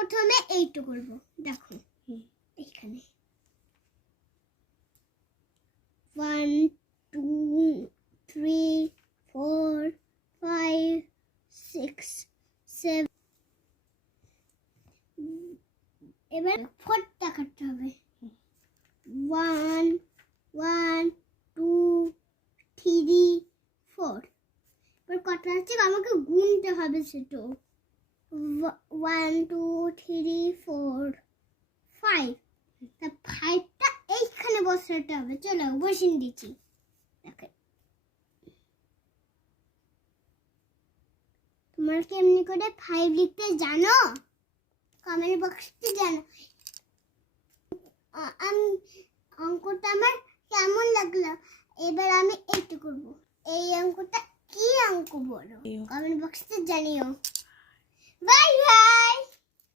প্রথমে এইটা করব, দেখো এইখানে 1 2 3 4 5 6 7 এবার 4টা কাটতে হবে 1 1 2 3 4 এবার কটা আছে আমাকে গুনতে হবে সেটা 1 2 3 4 5 তা 5টা এইখানে বসাতে হবে। চলো বসিয়ে দিচ্ছি। দেখো তোমরা কেমনি করে 5 লিখতে জানো কমেন্ট বক্সে জানো। আমি অঙ্কটা আমার কেমন লাগলো, এবার আমি এইটা করব। এই অঙ্কটা কি অঙ্ক বলো কমেন্ট বক্সে জানিও। Bye bye.